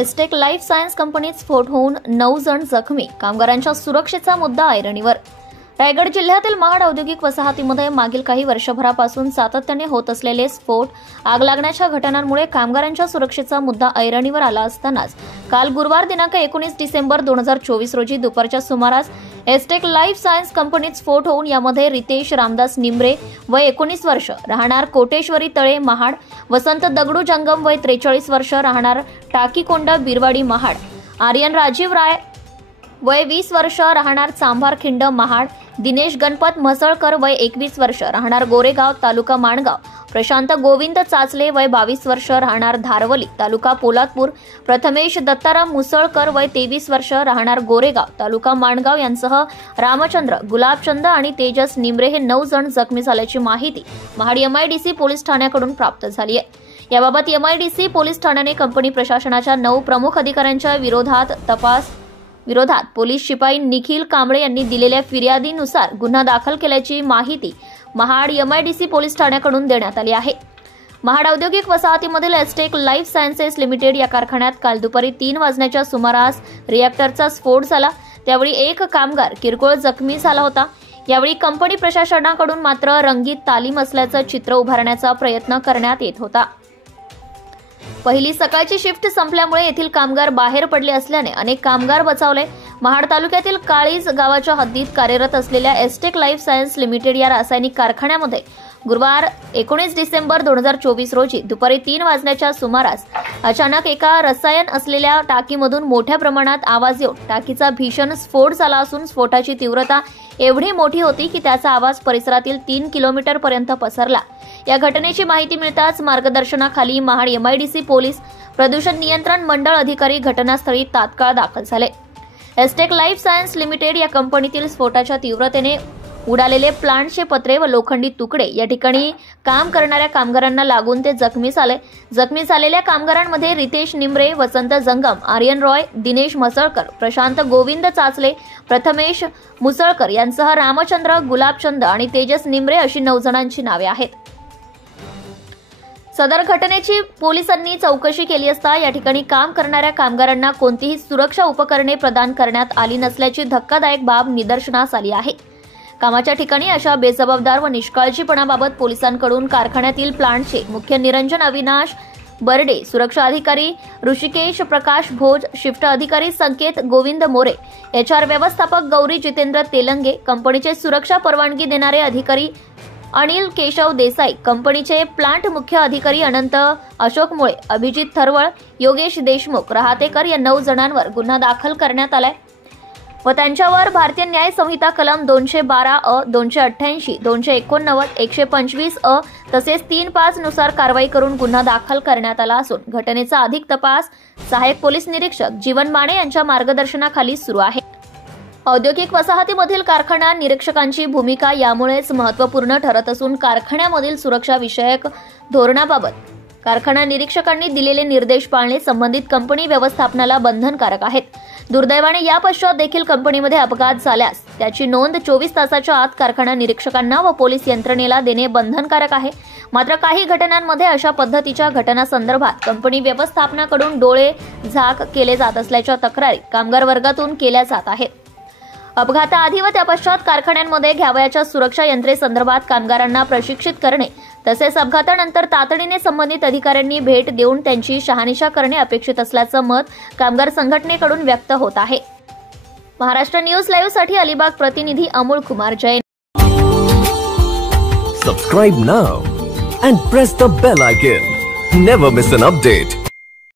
Asterisk life science कंपनीत स्फोट होऊन 9 जण जखमी, कामगारांच्या सुरक्षेचा मुद्दा ऐरणीवर। रायगड जिल्ह्यातील महाड औद्योगिक वसाहतीमध्ये मागील काही वर्षभरापासून सातत्याने होत असलेले स्फोट, आग लागण्याच्या घटनांमुळे कामगारांच्या सुरक्षेचा मुद्दा ऐरणीवर आला असतानाच काल गुरुवार दिनांक 19 डिसेंबर 2024 रोजी दुपारच्या सुमारास एस्टेक लाईफ सायन्स कंपनीत स्फोट होऊन यामध्ये रितेश रामदास निंबरे वय 19 वर्ष राहणार कोटेश्वरी तळे महाड, वसंत दगडू जंगम वय 43 वर्ष राहणार टाकीकोंडा बिरवाडी महाड, आर्यन राजीव राय वय 20 वर्ष राहणार चांभार खिंड महाड, दिनेश गणपत म्हसळकर वय 21 वर्ष राहणार गोरेगाव तालुका माणगाव, प्रशांत गोविंद चाचले वय 22 वर्ष राहणार धारवली तालुका पोलादपूर, प्रथमेश दत्ताराम मुसळकर वय 23 वर्ष राहणार गोरेगाव तालुका माणगाव यांसह रामचंद्र गुलाबचंद आणि तेजस निंबरे हे 9 जण जखमी झाल्याची माहिती महाड MIDC पोलीस ठाण्याकडून प्राप्त झाली आहे। याबाबत MIDC पोलीस ठाण्याने कंपनी प्रशासनाच्या 9 प्रमुख अधिकाऱ्यांच्या विरोधात पोलीस शिपाई निखिल कांबळे यांनी दिलेल्या फिर्यादीनुसार गुन्हा दाखल केल्याची माहिती महाड MIDC पोलीस ठाण्याकडून देण्यात आली आहे। महाड औद्योगिक वसाहतीमधील एस्टेक लाईफ सायन्सेस लिमिटेड या कारखान्यात काल दुपारी 3 वाजण्याच्या सुमारास रिएक्टरचा स्फोट झाला। त्यावेळी एक कामगार किरकोळ जखमी झाला होता। यावेळी कंपनी प्रशासनाकडून मात्र रंगीत तालीम असल्याचं चित्र उभारण्याचा प्रयत्न करण्यात येत होता। पहिली सकाळची शिफ्ट संपल्यामुळे येथील कामगार बाहेर पडले असल्याने अनेक कामगार बचावले। महाड तालुक्यातील काळीज गावाच्या हद्दीत कार्यरत असलेल्या एस्टेक लाईफ सायन्स लिमिटेड या रासायनिक कारखान्यामध्ये गुरुवार 19 डिसेंबर 2024 रोजी दुपारी 3 वाजण्याच्या सुमारास अचानक एका रसायन असलेल्या टाकीमधून मोठ्या प्रमाणात आवाज येऊन टाकीचा भीषण स्फोट झाला असून स्फोटाची तीव्रता एवढी मोठी होती की त्याचा आवाज परिसरातील 3 किलोमीटर पर्यंत पसरला। या घटनेची माहिती मिळताच मार्गदर्शनाखाली महाड MIDC पोलीस प्रदूषण नियंत्रण मंडळ अधिकारी घटनास्थळी तात्काळ दाखल झाले। एस्टेक लाईफ सायन्स लिमिटेड या कंपनीतील स्फोटाच्या तीव्रतेने उडालेले प्लांटचे पत्रे व लोखंडी तुकडे या ठिकाणी काम करणाऱ्या कामगारांना लागून ते जखमी झाले। जखमी झालेल्या कामगारांमध्ये रितेश निंबरे, वसंत जंगम, आर्यन रॉय, दिनेश म्हसळकर, प्रशांत गोविंद चाचले, प्रथमेश मुसळकर यांसह रामचंद्र गुलाबचंद आणि तेजस निंबरे अशी 9 जणांची नावे आहेत। सदर घटनेची पोलिसांनी चौकशी केली असता या ठिकाणी काम करणाऱ्या कामगारांना कोणतीही सुरक्षा उपकरणे प्रदान करण्यात आली नसल्याची धक्कादायक बाब निदर्शनास आली आहे। कामाच्या ठिकाणी अशा बेजबाबदार व निष्काळजीपणाबाबत पोलिसांकडून कारखान्यातील प्लांटचे मुख्य निरंजन अविनाश बर्डे, सुरक्षा अधिकारी ऋषिकेश प्रकाश भोज, शिफ्ट अधिकारी संकेत गोविंद मोरे, HR व्यवस्थापक गौरी जितेंद्र तेलंगे, कंपनीचे सुरक्षा परवानगी देणारे अधिकारी अनिल केशव देसाई, कंपनीचे प्लांट मुख्य अधिकारी अनंत अशोक मुळे, अभिजित थरवळ, योगेश देशमुख रहातेकर या 9 जणांवर गुन्हा दाखल करण्यात आलाय व त्यांच्यावर भारतीय न्याय संहिता कलम 212 अ, 288, 289, 125 अ तसेच 35 नुसार कारवाई करून गुन्हा दाखल करण्यात आला असून घटनेचा अधिक तपास सहाय्यक पोलीस निरीक्षक जीवन माने यांच्या मार्गदर्शनाखाली सुरू आहे। औद्योगिक वसाहतीमधील कारखाना निरीक्षकांची भूमिका यामुळेच महत्त्वपूर्ण ठरत असून कारखान्यामधील सुरक्षा विषयक धोरणाबाबत कारखाना निरीक्षकांनी दिलेले निर्देश पाळणे संबंधित कंपनी व्यवस्थापनाला बंधनकारक आहेत। दुर्दैवाने या पश्चात देखील कंपनीमध्ये अपघात झाल्यास त्याची नोंद 24 तासाच्या आत कारखाना निरीक्षकांना व पोलीस यंत्रणेला देणे बंधनकारक आहे। मात्र काही घटनांमध्ये अशा पद्धतीच्या घटनांसंदर्भात कंपनी व्यवस्थापनाकडून डोळे झाक केले जात असल्याच्या तक्रारी कामगार वर्गातून केल्या जात आहेत। अपघाताआधी व त्यापश्चात कारखान्यांमध्ये घ्यावयाच्या सुरक्षा यंत्रणेसंदर्भात कामगारांना प्रशिक्षित करणे तसेच अपघातानंतर तातडीने संबंधित अधिकाऱ्यांनी भेट देऊन त्यांची शहानिशा करणे अपेक्षित असल्याचं मत कामगार संघटनेकडून व्यक्त होत आहे। महाराष्ट्र न्यूज लाईव्ह साठी अलिबाग प्रतिनिधी Amol Kumar Jain. Subscribe now and press the bell icon. Never miss an update.